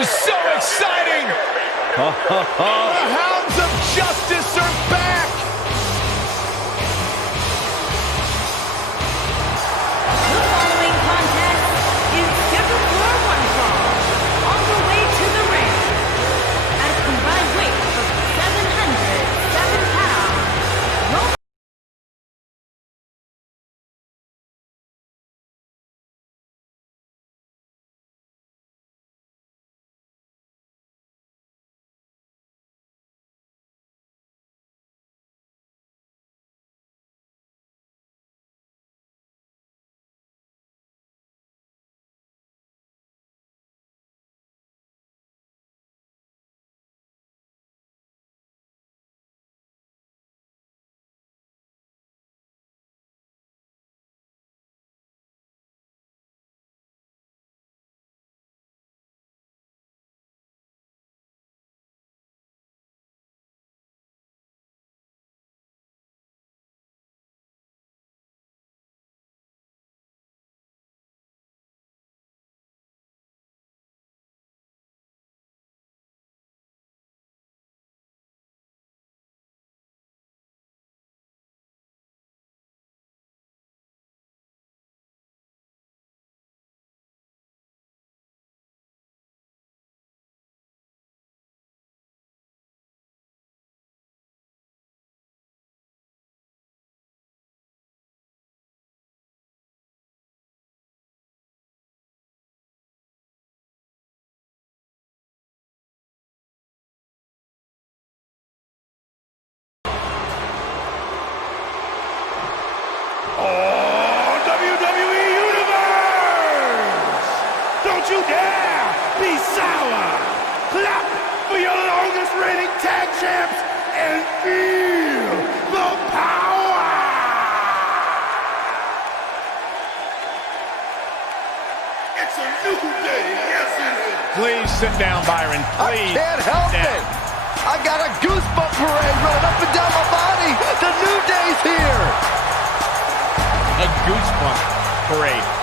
is so exciting! The hounds of justice are back! The following contest is scheduled for one fall. On the way to the ring, at a combined weight of 707 pounds, Don't you dare be sour! Clap for your longest reigning tag champs and feel the power! It's a new day, yes it is! Please sit down, Byron. Please. I can't help it! I got a goosebump parade running up and down my body! The new day's here! A goosebump parade.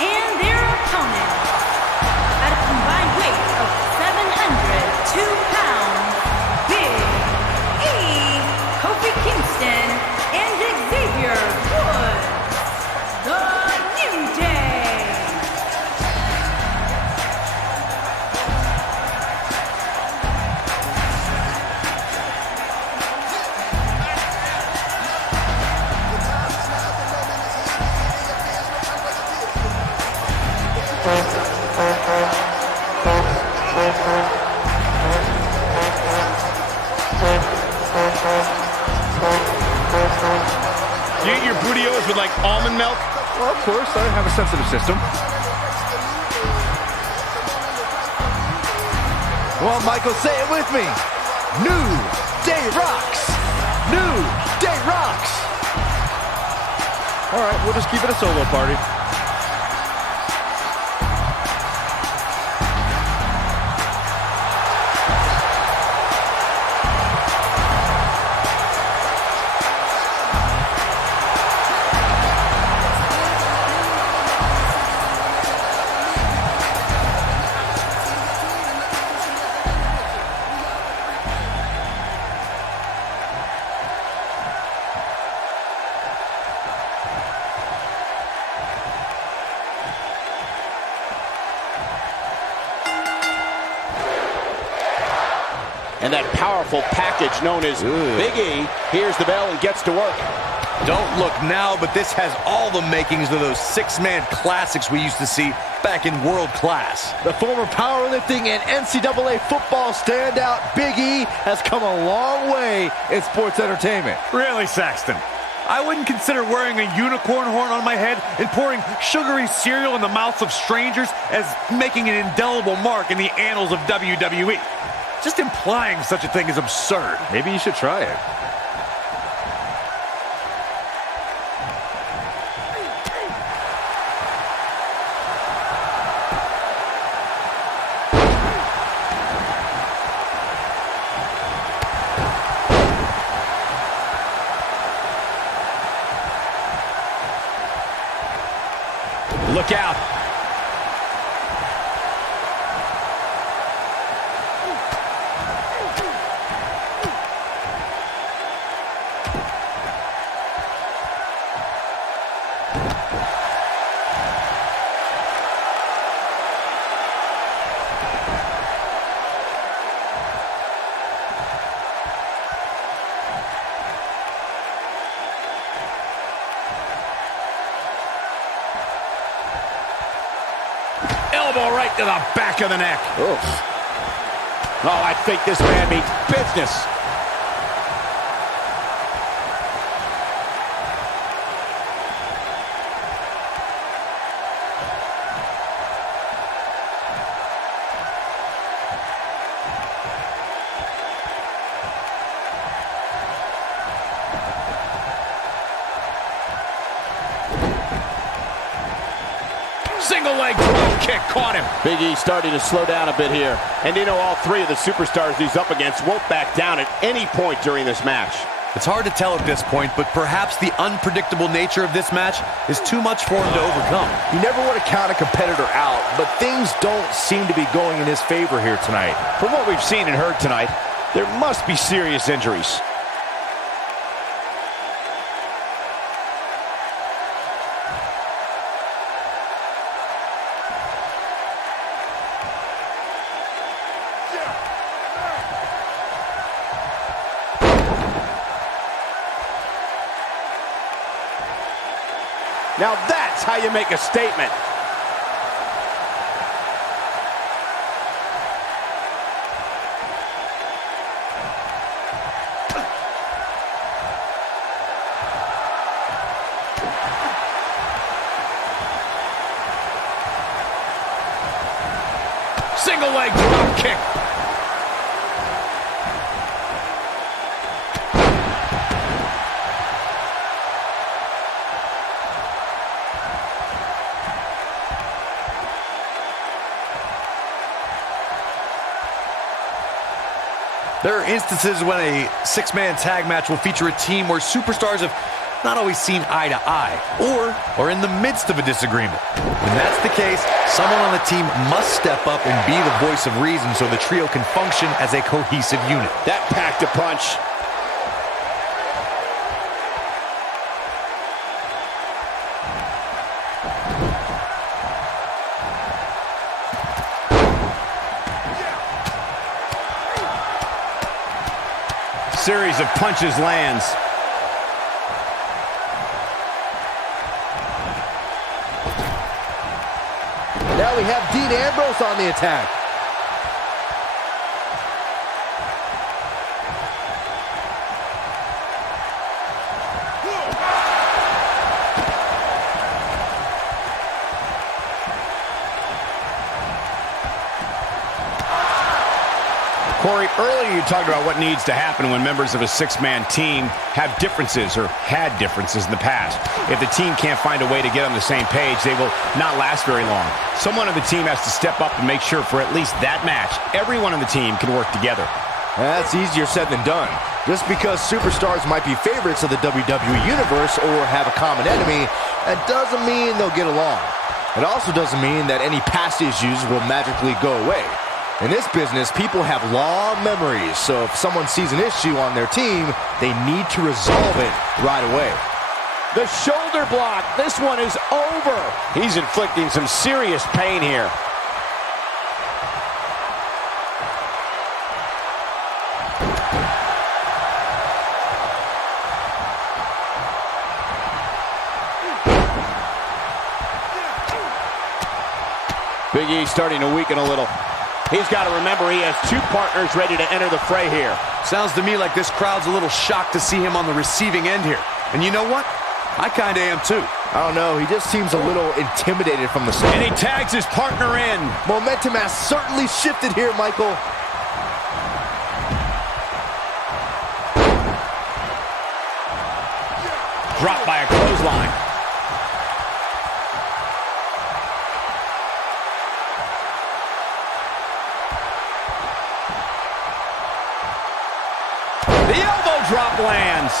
and their opponent, at a combined weight of 702 pounds, Big E, Kofi Kingston, and Xavier Woods, The New Day. You eat your burritos with like almond milk? Well, of course, I have a sensitive system. Well, Michael, say it with me. New Day rocks! New Day rocks! All right, we'll just keep it a solo party. And that powerful package known as Big E hears the bell and gets to work. Don't look now, but this has all the makings of those six-man classics we used to see back in world class. The former powerlifting and NCAA football standout Big E has come a long way in sports entertainment. Really, Saxton? I wouldn't consider wearing a unicorn horn on my head and pouring sugary cereal in the mouths of strangers as making an indelible mark in the annals of WWE. Just implying such a thing is absurd. Maybe you should try it. elbow right to the back of the neck. Oof. Oh, I think this man means business. Single leg drop kick caught him. Big E starting to slow down a bit here. And you know, all three of the superstars he's up against won't back down at any point during this match. It's hard to tell at this point, but perhaps the unpredictable nature of this match is too much for him to overcome. You never want to count a competitor out, but things don't seem to be going in his favor here tonight. From what we've seen and heard tonight, there must be serious injuries. Now that's how you make a statement. Single leg drop kick. There are instances when a six-man tag match will feature a team where superstars have not always seen eye to eye, or are in the midst of a disagreement. When that's the case, someone on the team must step up and be the voice of reason so the trio can function as a cohesive unit. That packed a punch. Series of punches lands. Now we have Dean Ambrose on the attack. Corey, earlier you talked about what needs to happen when members of a six-man team have differences or had differences in the past. If the team can't find a way to get on the same page, they will not last very long. Someone on the team has to step up and make sure for at least that match, everyone on the team can work together. That's easier said than done. Just because superstars might be favorites of the WWE Universe or have a common enemy, that doesn't mean they'll get along. It also doesn't mean that any past issues will magically go away. In this business, people have long memories, so if someone sees an issue on their team, they need to resolve it right away. The shoulder block. This one is over. He's inflicting some serious pain here. Big E starting to weaken a little. He's got to remember he has two partners ready to enter the fray here. Sounds to me like this crowd's a little shocked to see him on the receiving end here. And you know what? I kind of am too. I don't know, he just seems a little intimidated from the start. And he tags his partner in. Momentum has certainly shifted here, Michael. Dropped by a clothesline. The elbow drop lands.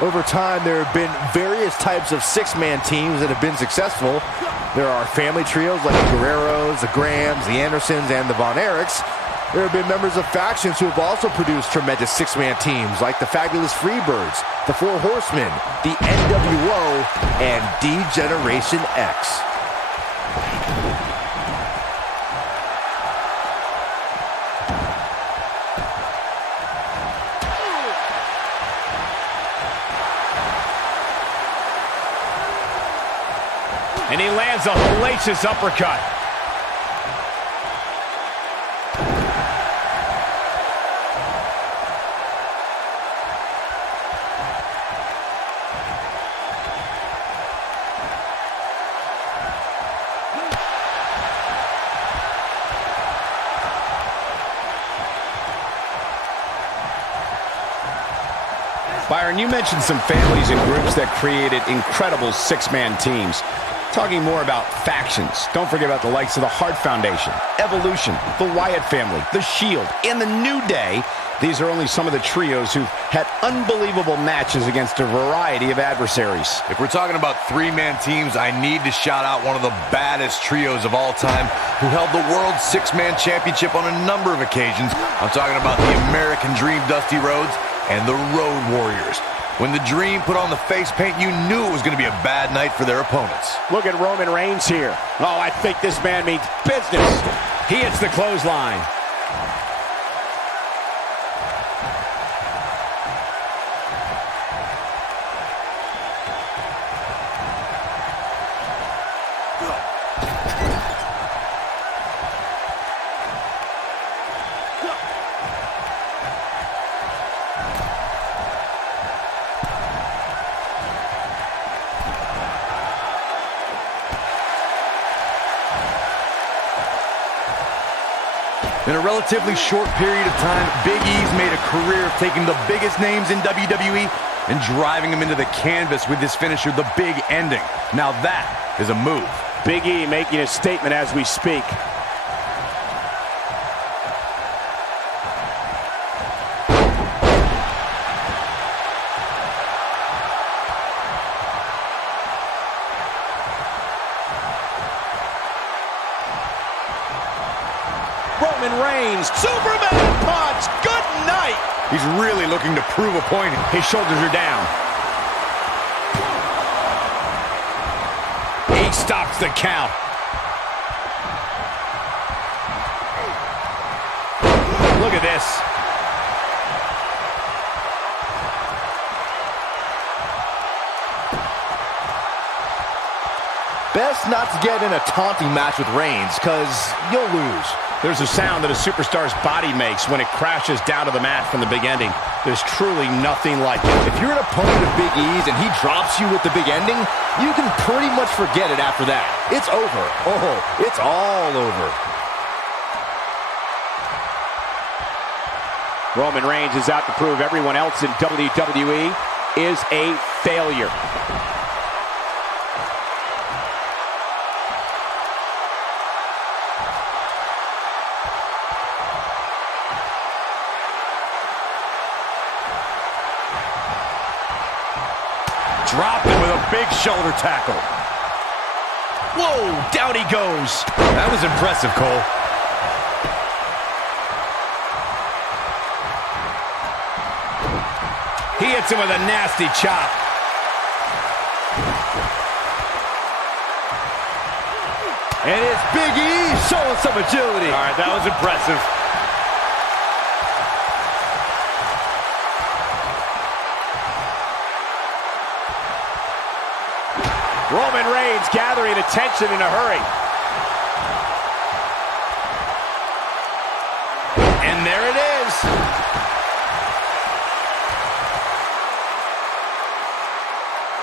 Over time, there have been various types of six-man teams that have been successful. There are family trios like the Guerreros, the Grahams, the Andersons, and the Von Erichs. There have been members of factions who have also produced tremendous six-man teams like the Fabulous Freebirds, the Four Horsemen, the NWO, and D-Generation X. And he lands a hellacious uppercut. Byron, you mentioned some families and groups that created incredible six-man teams. Talking more about factions, don't forget about the likes of the Hart Foundation, Evolution, the Wyatt family, the Shield, and the New Day. These are only some of the trios who've had unbelievable matches against a variety of adversaries. If we're talking about three-man teams, I need to shout out one of the baddest trios of all time who held the World Six-Man Championship on a number of occasions. I'm talking about the American Dream, Dusty Rhodes, and the Road Warriors. When the Dream put on the face paint, you knew it was going to be a bad night for their opponents. Look at Roman Reigns here. Oh, I think this man means business. He hits the clothesline. In a relatively short period of time, Big E's made a career of taking the biggest names in WWE and driving them into the canvas with his finisher, the Big Ending. Now that is a move. Big E making a statement as we speak. Roman Reigns, Superman punch, good night. He's really looking to prove a point. His shoulders are down. He stops the count. Look at this. Best not to get in a taunting match with Reigns, because you'll lose. There's a sound that a superstar's body makes when it crashes down to the mat from the Big Ending. There's truly nothing like it. If you're an opponent of Big E's and he drops you with the Big Ending, you can pretty much forget it after that. It's over. Oh, it's all over. Roman Reigns is out to prove everyone else in WWE is a failure. Dropped him with a big shoulder tackle. Whoa, down he goes. That was impressive, Cole. He hits him with a nasty chop. And it's Big E showing some agility. All right, that was impressive. Roman Reigns gathering attention in a hurry. And there it is.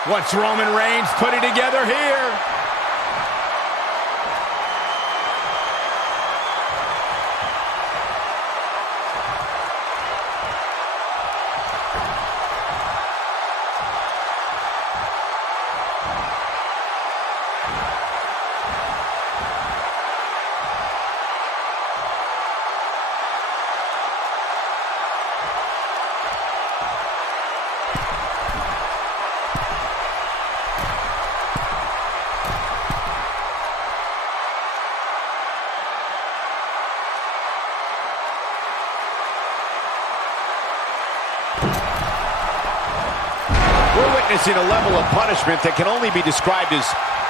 What's Roman Reigns putting together here? witnessing a level of punishment that can only be described as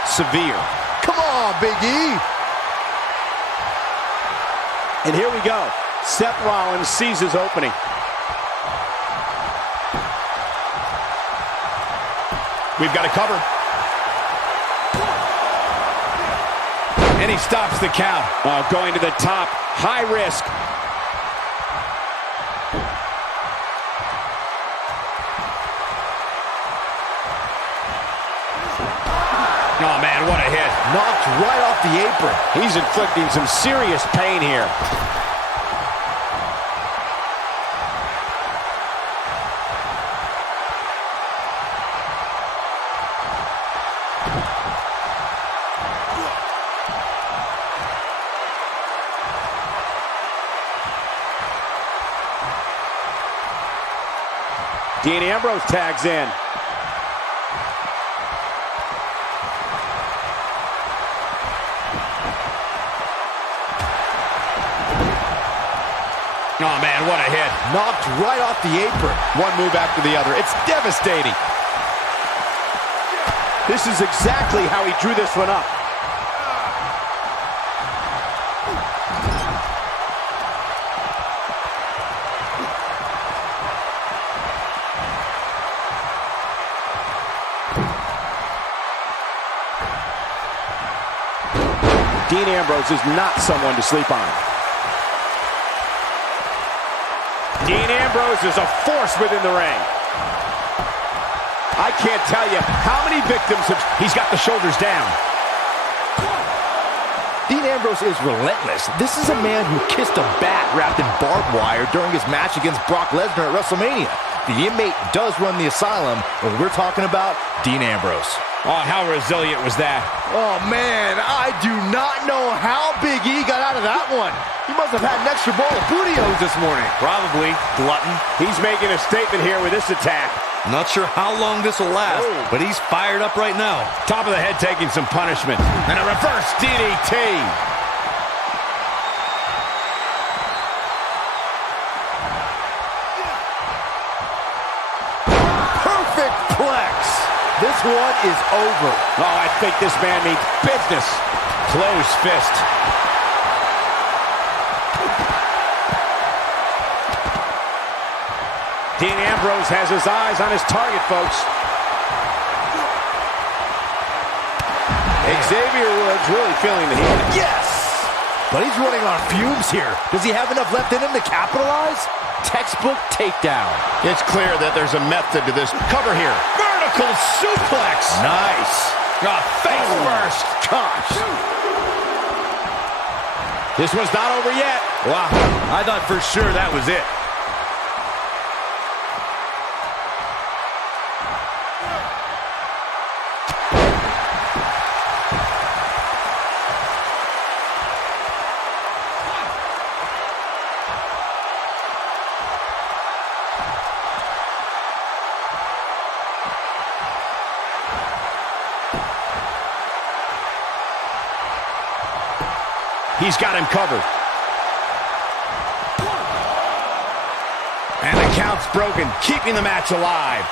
severe. Come on, Big E. And here we go. Seth Rollins sees his opening. We've got a cover. And he stops the count. Going to the top. High risk. Oh, man, what a hit. Knocked right off the apron. He's inflicting some serious pain here. Dean Ambrose tags in. Oh, man, what a hit. Knocked right off the apron. One move after the other. It's devastating. This is exactly how he drew this one up. Dean Ambrose is not someone to sleep on. Dean Ambrose is a force within the ring. I can't tell you how many victims have... He's got the shoulders down. Dean Ambrose is relentless. This is a man who kissed a bat wrapped in barbed wire during his match against Brock Lesnar at WrestleMania. The inmate does run the asylum, and we're talking about Dean Ambrose. Oh, how resilient was that? Oh, man, I do not know how Big E got out of that one. He must have had an extra bowl of booty-o's this morning. Probably. Glutton. He's making a statement here with this attack. Not sure how long this will last, but he's fired up right now. Top of the head taking some punishment. And a reverse DDT. Perfect plex. This one is over. Oh, I think this man means business. Closed fist. Dean Ambrose has his eyes on his target, folks. Xavier Woods really feeling the heat. Yes! But he's running on fumes here. Does he have enough left in him to capitalize? Textbook takedown. It's clear that there's a method to this. Cover here. Vertical suplex. Nice. Face first. Gosh. This one's not over yet. Wow. I thought for sure that was it. He's got him covered. And the count's broken, keeping the match alive.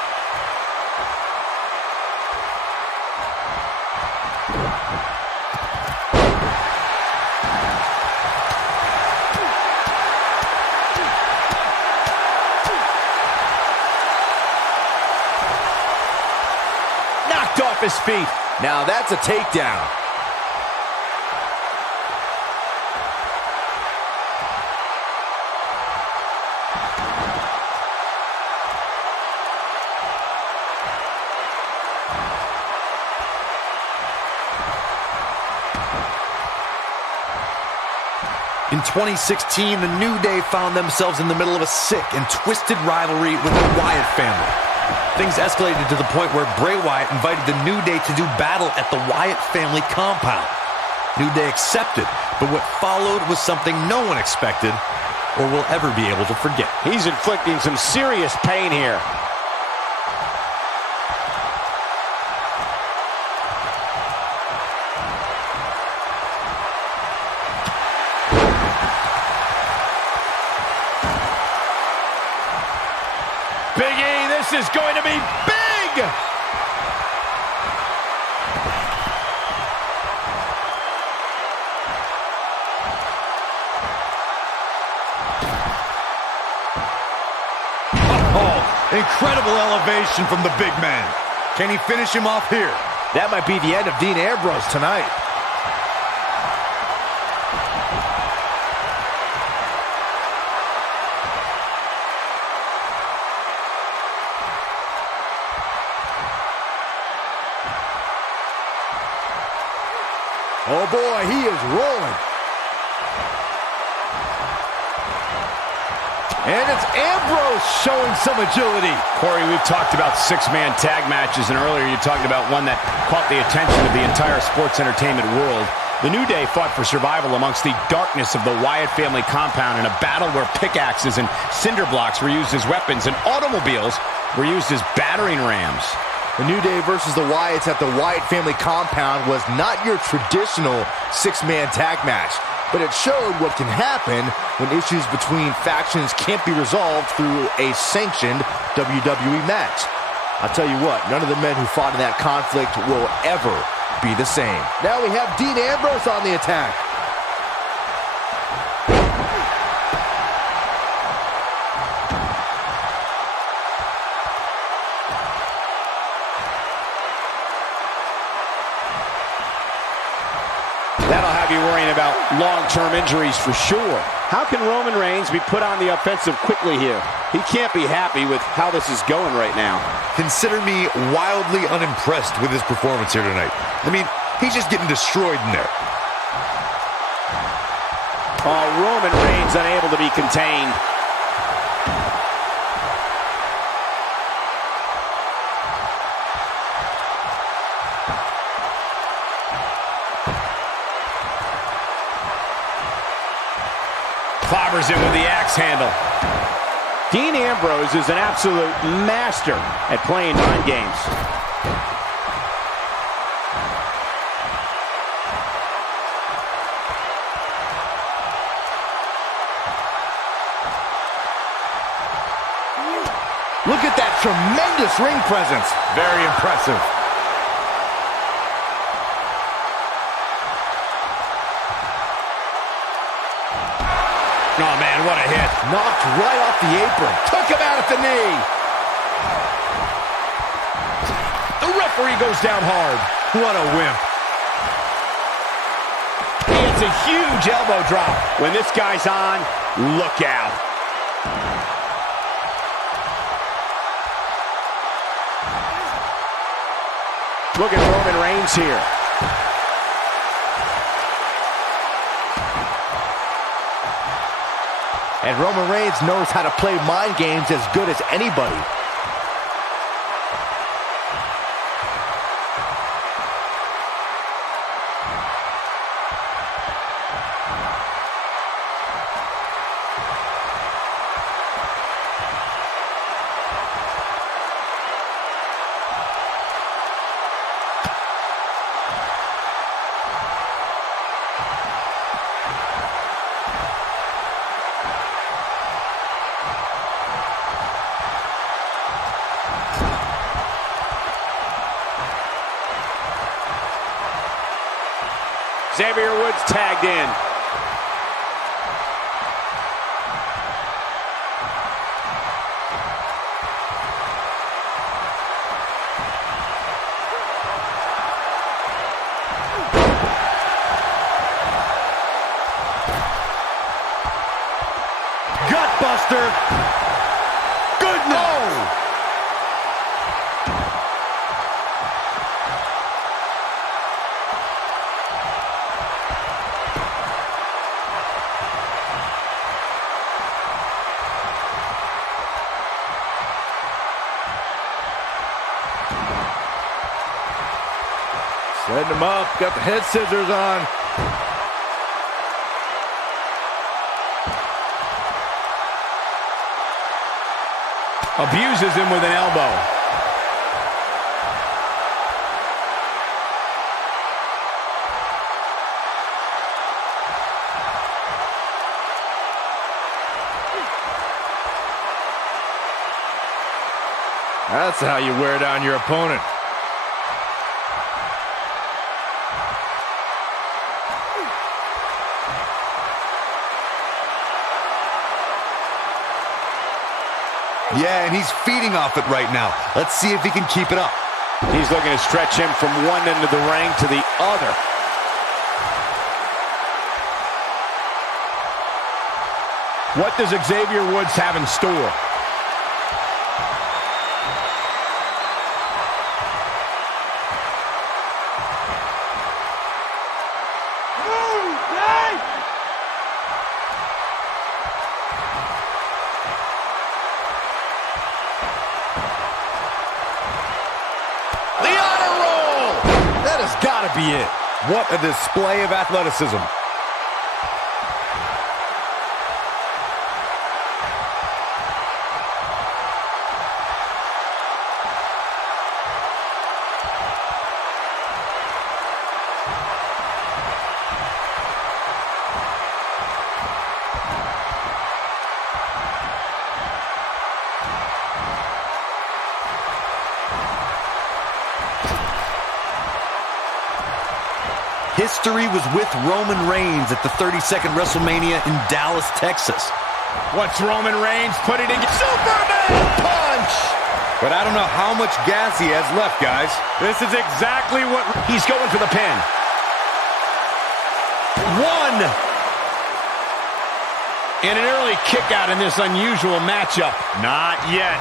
Knocked off his feet. Now that's a takedown. In 2016, the New Day found themselves in the middle of a sick and twisted rivalry with the Wyatt family. Things escalated to the point where Bray Wyatt invited the New Day to do battle at the Wyatt family compound. New Day accepted, but what followed was something no one expected or will ever be able to forget. He's inflicting some serious pain here. Big E, this is going to be big! Incredible elevation from the big man. Can he finish him off here? That might be the end of Dean Ambrose tonight. Oh boy, he is rolling. And it's Ambrose showing some agility. Corey, we've talked about six-man tag matches, and earlier you talked about one that caught the attention of the entire sports entertainment world. The New Day fought for survival amongst the darkness of the Wyatt family compound in a battle where pickaxes and cinder blocks were used as weapons and automobiles were used as battering rams. The New Day versus the Wyatts at the Wyatt family compound was not your traditional six-man tag match, but it showed what can happen when issues between factions can't be resolved through a sanctioned WWE match. I'll tell you what, none of the men who fought in that conflict will ever be the same. Now we have Dean Ambrose on the attack. That'll have you worrying about long-term injuries for sure. How can Roman Reigns be put on the offensive quickly here? He can't be happy with how this is going right now. Consider me wildly unimpressed with his performance here tonight. I mean, he's just getting destroyed in there. Oh, Roman Reigns unable to be contained. Clobbers in with the axe handle. Dean Ambrose is an absolute master at playing mind games. Look at that tremendous ring presence. Very impressive. Oh, man, what a hit. Knocked right off the apron. Took him out at the knee. The referee goes down hard. What a wimp. It's a huge elbow drop. When this guy's on, look out. Look at Roman Reigns here. And Roman Reigns knows how to play mind games as good as anybody. Xavier Woods tagged in. Gutbuster. Goodness. Oh. Setting him up, got the head scissors on. Abuses him with an elbow. That's how you wear down your opponent. Yeah, and he's feeding off it right now. Let's see if he can keep it up. He's looking to stretch him from one end of the ring to the other. What does Xavier Woods have in store? Be it. What a display of athleticism. History was with Roman Reigns at the 32nd WrestleMania in Dallas, Texas. What's Roman Reigns putting in? Superman punch! But I don't know how much gas he has left, guys. This is exactly what... He's going for the pin. One! And an early kick out in this unusual matchup. Not yet.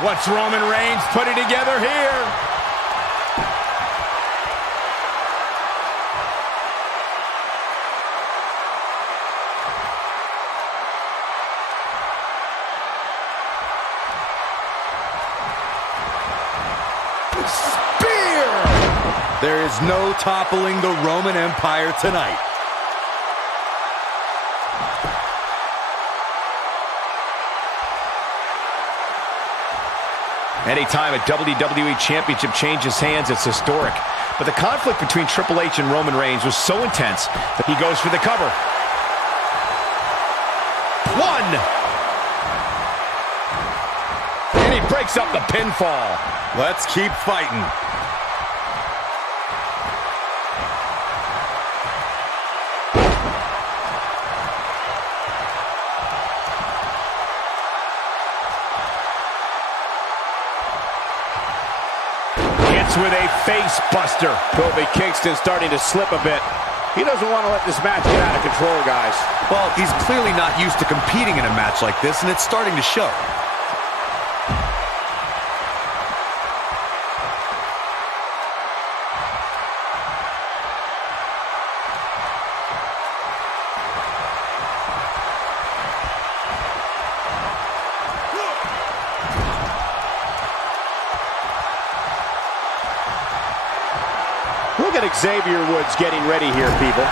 What's Roman Reigns putting together here? Spear! There is no toppling the Roman Empire tonight. Anytime a WWE Championship changes hands, it's historic. But the conflict between Triple H and Roman Reigns was so intense that he goes for the cover. One! And he breaks up the pinfall. Let's keep fighting. With a face buster. Kofi Kingston starting to slip a bit. He doesn't want to let this match get out of control, guys. Well, he's clearly not used to competing in a match like this, and it's starting to show. Look at Xavier Woods getting ready here, people.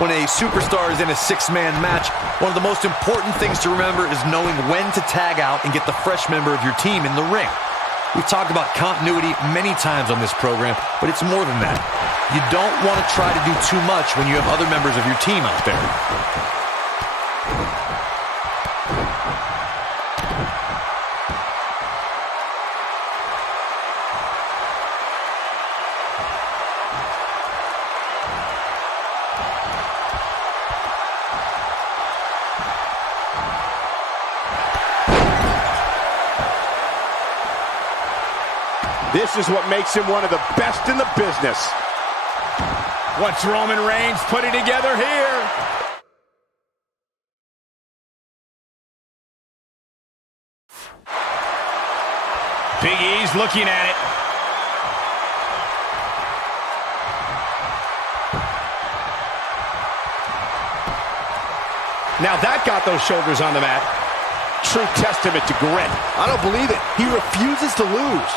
When a superstar is in a six-man match, one of the most important things to remember is knowing when to tag out and get the fresh member of your team in the ring. We've talked about continuity many times on this program, but it's more than that. You don't want to try to do too much when you have other members of your team out there. This is what makes him one of the best in the business. What's Roman Reigns putting together here? Big E's looking at it. Now that got those shoulders on the mat. True testament to grit. I don't believe it. He refuses to lose.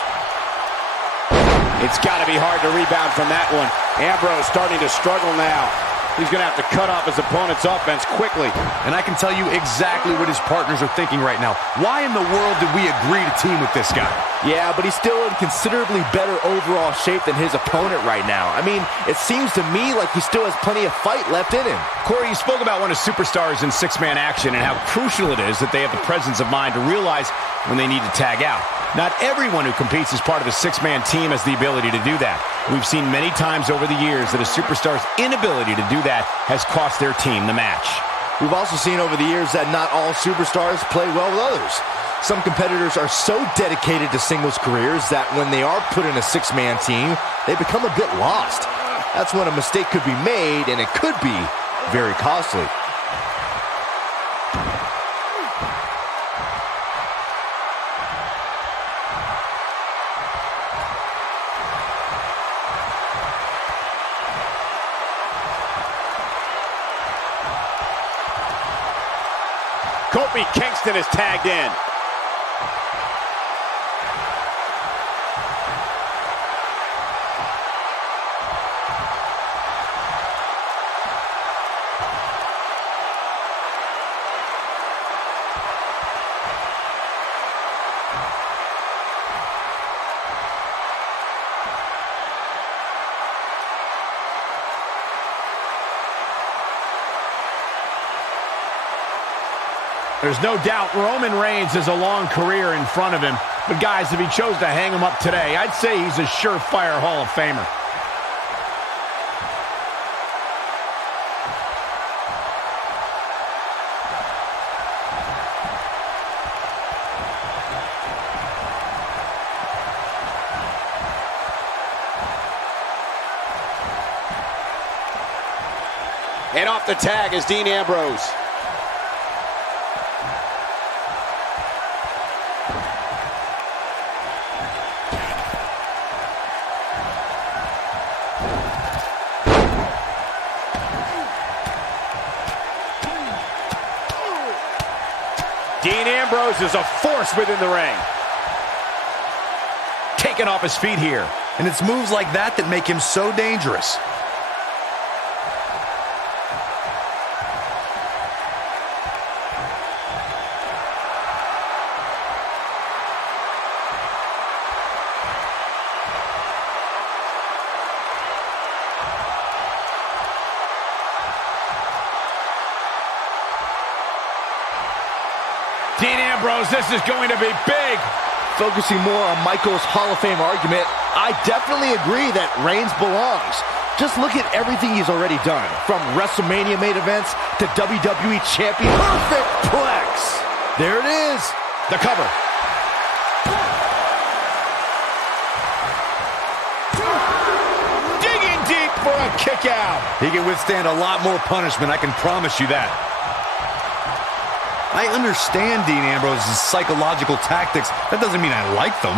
It's got to be hard to rebound from that one. Ambrose starting to struggle now. He's going to have to cut off his opponent's offense quickly. And I can tell you exactly what his partners are thinking right now. Why in the world did we agree to team with this guy? Yeah, but he's still in considerably better overall shape than his opponent right now. I mean, it seems to me like he still has plenty of fight left in him. Corey, you spoke about one of superstars in six-man action and how crucial it is that they have the presence of mind to realize when they need to tag out. Not everyone who competes as part of a six-man team has the ability to do that. We've seen many times over the years that a superstar's inability to do that has cost their team the match. We've also seen over the years that not all superstars play well with others. Some competitors are so dedicated to singles careers that when they are put in a six-man team, they become a bit lost. That's when a mistake could be made, and it could be very costly. Kofi Kingston is tagged in. There's no doubt Roman Reigns has a long career in front of him. But guys, if he chose to hang him up today, I'd say he's a surefire Hall of Famer. And off the tag is Dean Ambrose. Dean Ambrose is a force within the ring. Taken off his feet here. And it's moves like that that make him so dangerous. Dean Ambrose, this is going to be big. Focusing more on Michael's Hall of Fame argument, I definitely agree that Reigns belongs. Just look at everything he's already done, from WrestleMania main events to WWE champion. Perfect plex. There it is. The cover. Digging deep for a kick out. He can withstand a lot more punishment, I can promise you that. I understand Dean Ambrose's psychological tactics. That doesn't mean I like them.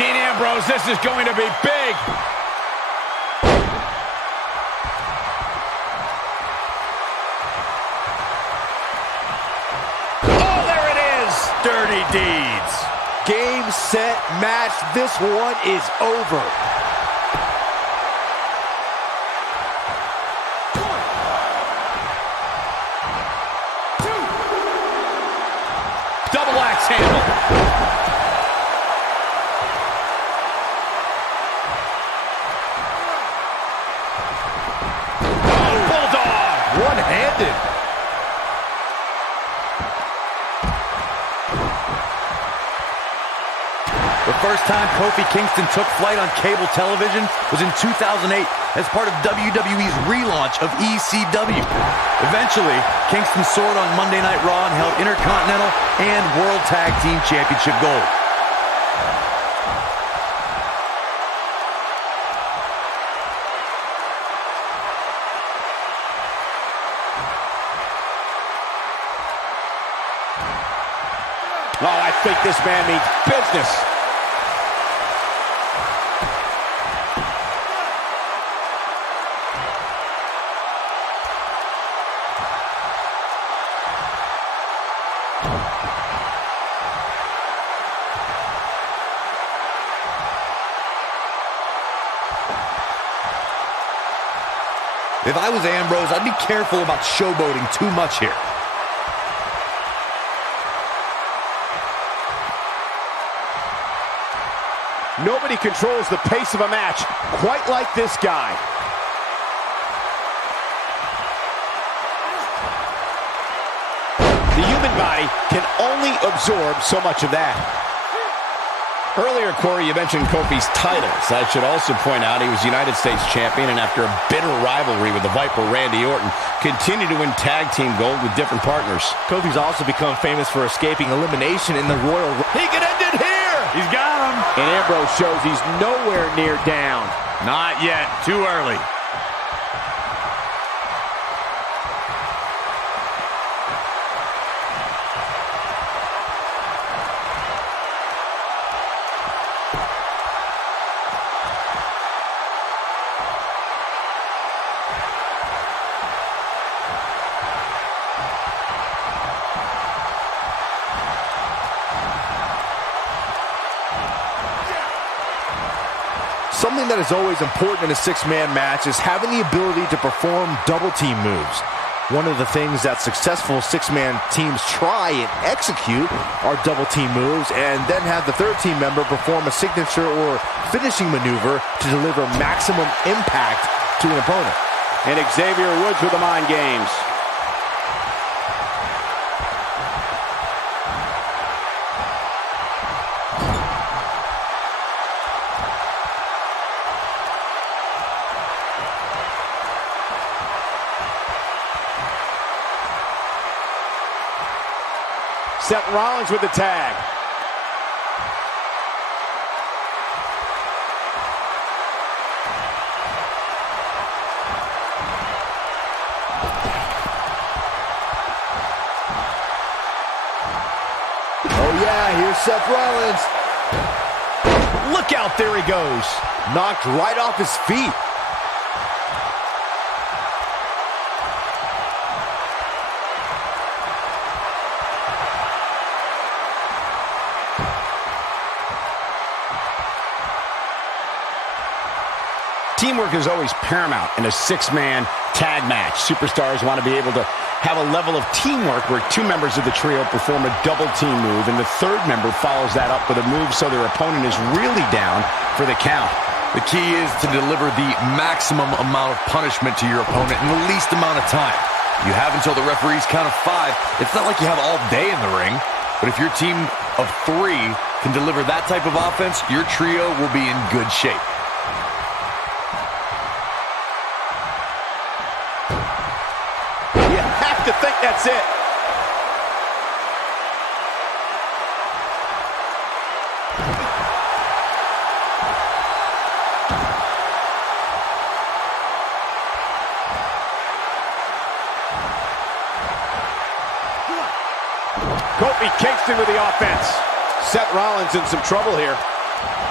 Dean Ambrose, this is going to be big. Dirty deeds. Game, set, match. This one is over. Double axe handle. Oh, bulldog. One-handed. The first time Kofi Kingston took flight on cable television was in 2008 as part of WWE's relaunch of ECW. Eventually, Kingston soared on Monday Night Raw and held Intercontinental and World Tag Team Championship gold. Oh, I think this man means business. If I was Ambrose, I'd be careful about showboating too much here. Nobody controls the pace of a match quite like this guy. The human body can only absorb so much of that. Earlier, Corey, you mentioned Kofi's titles. I should also point out he was United States champion, and after a bitter rivalry with the Viper Randy Orton, continued to win tag team gold with different partners. Kofi's also become famous for escaping elimination in the Royal Rumble. He can end it here! He's got him. And Ambrose shows he's nowhere near down. Not yet. Too early. Something that is always important in a six-man match is having the ability to perform double team moves. One of the things that successful six-man teams try and execute are double team moves, and then have the third team member perform a signature or finishing maneuver to deliver maximum impact to an opponent. And Xavier Woods with the mind games. Seth Rollins with the tag. Oh yeah, here's Seth Rollins. Look out, there he goes. Knocked right off his feet. Teamwork is always paramount in a six-man tag match. Superstars want to be able to have a level of teamwork where two members of the trio perform a double team move, and the third member follows that up with a move so their opponent is really down for the count. The key is to deliver the maximum amount of punishment to your opponent in the least amount of time. You have until the referee's count of 5. It's not like you have all day in the ring, but if your team of 3 can deliver that type of offense, your trio will be in good shape. To think that's it. Kofi Kingston with the offense. Seth Rollins in some trouble here.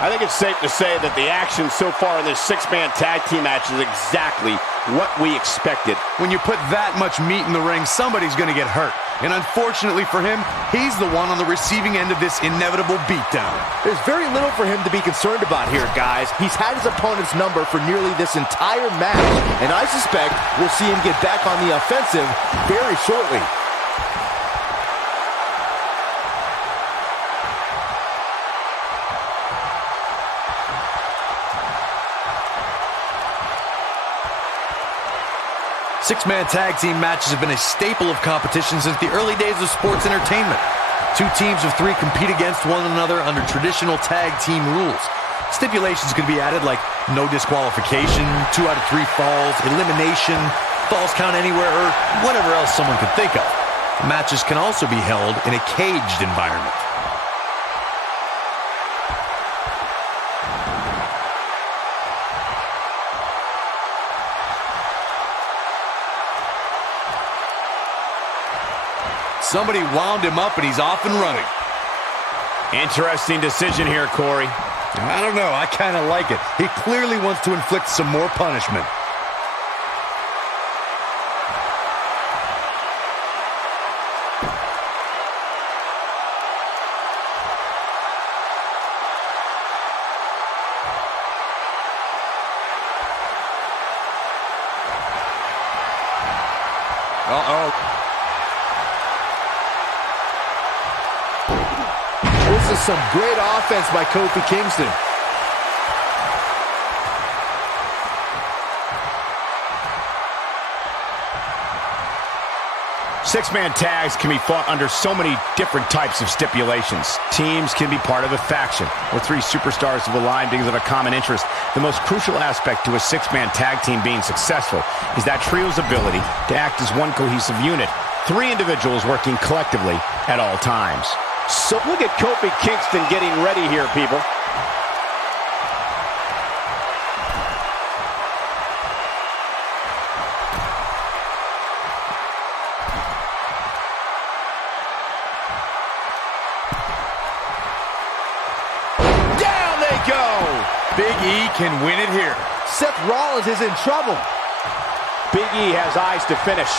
I think it's safe to say that the action so far in this six-man tag team match is exactly what we expected. When you put that much meat in the ring, somebody's going to get hurt. And unfortunately for him, he's the one on the receiving end of this inevitable beatdown. There's very little for him to be concerned about here, guys. He's had his opponent's number for nearly this entire match, and I suspect we'll see him get back on the offensive very shortly. Six-man tag team matches have been a staple of competition since the early days of sports entertainment. Two teams of 3 compete against one another under traditional tag team rules. Stipulations can be added like no disqualification, 2 out of 3 falls, elimination, falls count anywhere, or whatever else someone could think of. Matches can also be held in a caged environment. Somebody wound him up and he's off and running. Interesting decision here, Corey. I don't know. I kind of like it. He clearly wants to inflict some more punishment. This is some great offense by Kofi Kingston. Six-man tags can be fought under so many different types of stipulations. Teams can be part of a faction, or three superstars have aligned because of a common interest. The most crucial aspect to a six-man tag team being successful is that trio's ability to act as one cohesive unit. Three individuals working collectively at all times. So look at Kofi Kingston getting ready here, people. Down they go! Big E can win it here. Seth Rollins is in trouble. Big E has eyes to finish.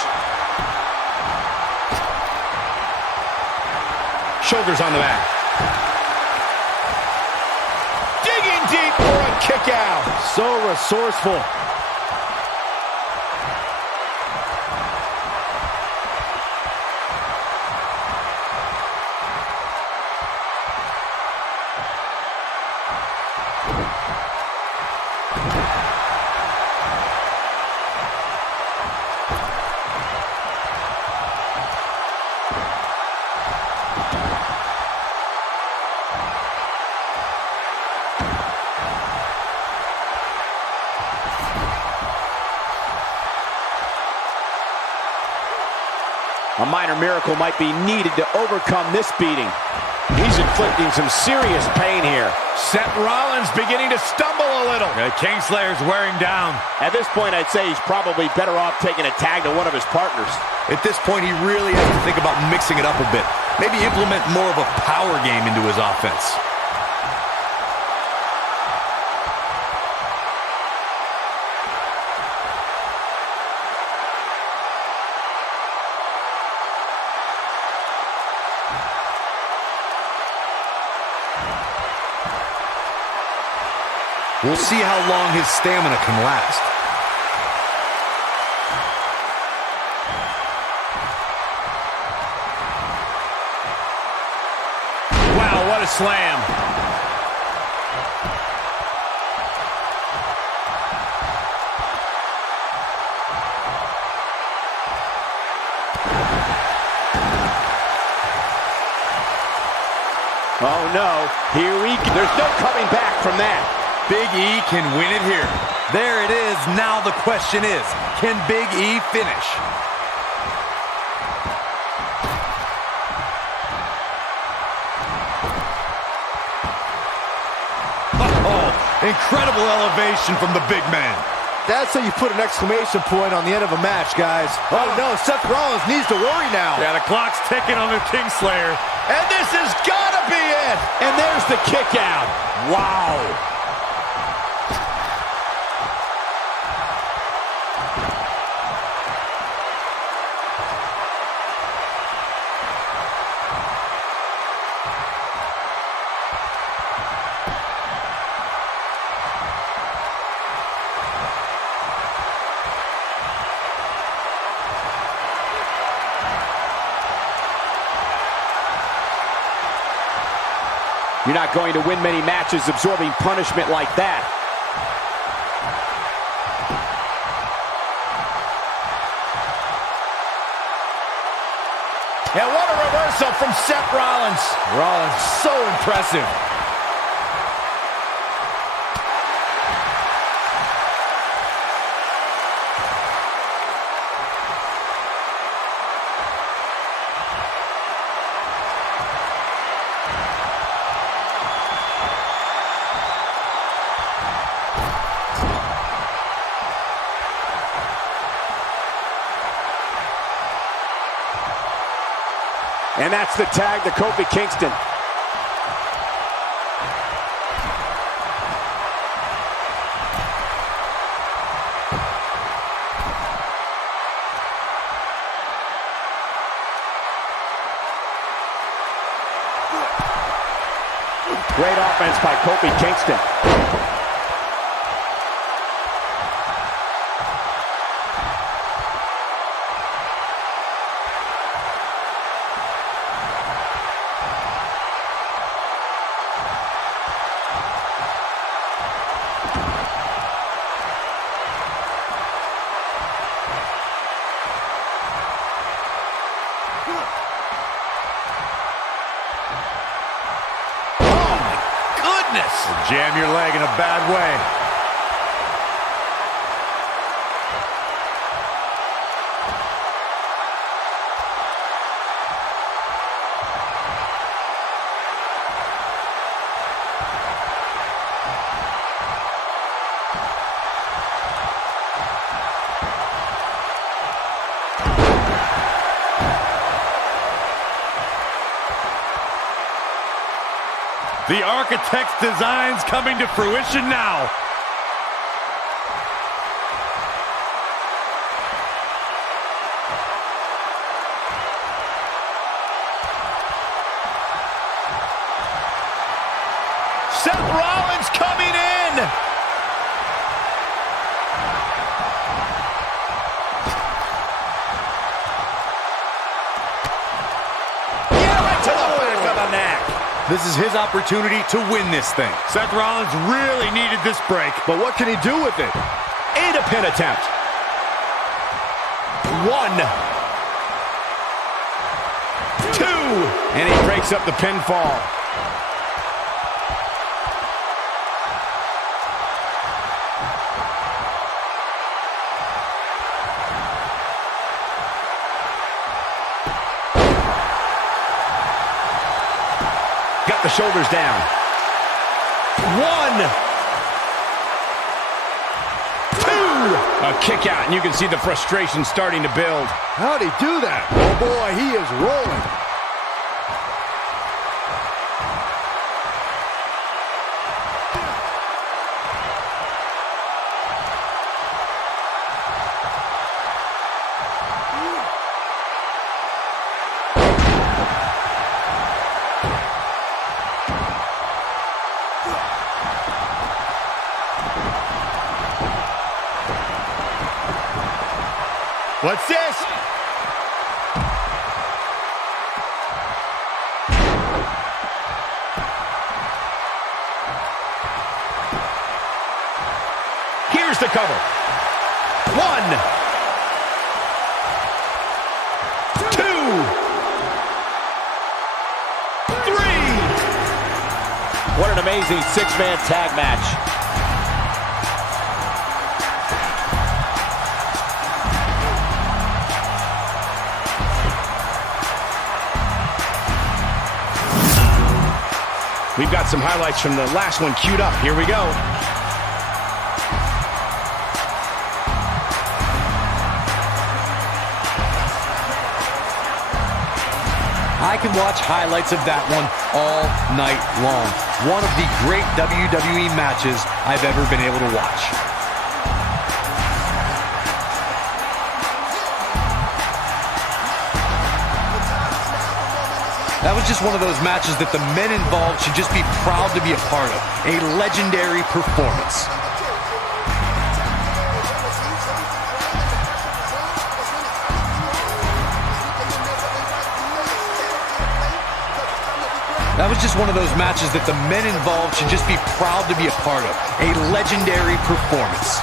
Shoulders on the mat. Digging deep for a kick out. So resourceful. A minor miracle might be needed to overcome this beating. He's inflicting some serious pain here. Seth Rollins beginning to stumble a little. Kingslayer's wearing down. At this point, I'd say he's probably better off taking a tag to one of his partners. At this point, he really has to think about mixing it up a bit. Maybe implement more of a power game into his offense. We'll see how long his stamina can last. Wow, what a slam. Oh no, here we go. There's no coming back from that. Big E can win it here. There it is. Now the question is, can Big E finish? Oh, incredible elevation from the big man. That's how you put an exclamation point on the end of a match, guys. Oh no, Seth Rollins needs to worry now. Yeah, the clock's ticking on the Kingslayer. And this has got to be it. And there's the kick out. Wow. You're not going to win many matches absorbing punishment like that. And what a reversal from Seth Rollins. Rollins, so impressive. And that's the tag to Kofi Kingston. Great offense by Kofi Kingston. Jam your leg in a bad way. The architect's designs coming to fruition now. Seth Rollins coming in. Yeah, right to the back of the neck. This is his opportunity to win this thing. Seth Rollins really needed this break. But what can he do with it? And a pin attempt. 1, 2, and he breaks up the pinfall. Got the shoulders down. 1, 2, a kick out, and you can see the frustration starting to build. How'd he do that? Oh boy, he is rolling. What's this? Here's the cover. 1, 2, 3. What an amazing six-man tag match. We've got some highlights from the last one queued up. Here we go. I can watch highlights of that one all night long. One of the great WWE matches I've ever been able to watch. That was just one of those matches that the men involved should just be proud to be a part of. A legendary performance. That was just one of those matches that the men involved should just be proud to be a part of. A legendary performance.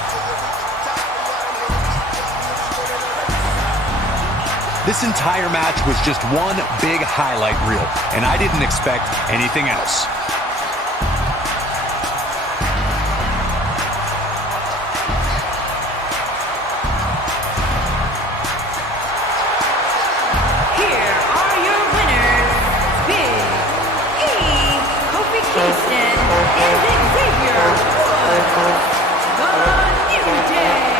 This entire match was just one big highlight reel, and I didn't expect anything else. Here are your winners, Big E, Kofi Kingston, and Xavier Woods, The New Day.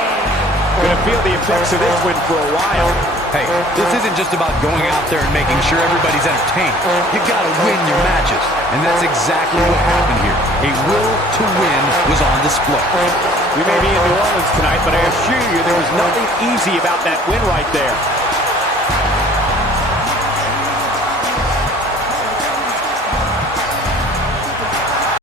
Gonna feel the effects of this win for a while. Hey, this isn't just about going out there and making sure everybody's entertained. You gotta win your matches, and that's exactly what happened here. A will to win was on display. We may be in New Orleans tonight, but I assure you there was nothing easy about that win right there.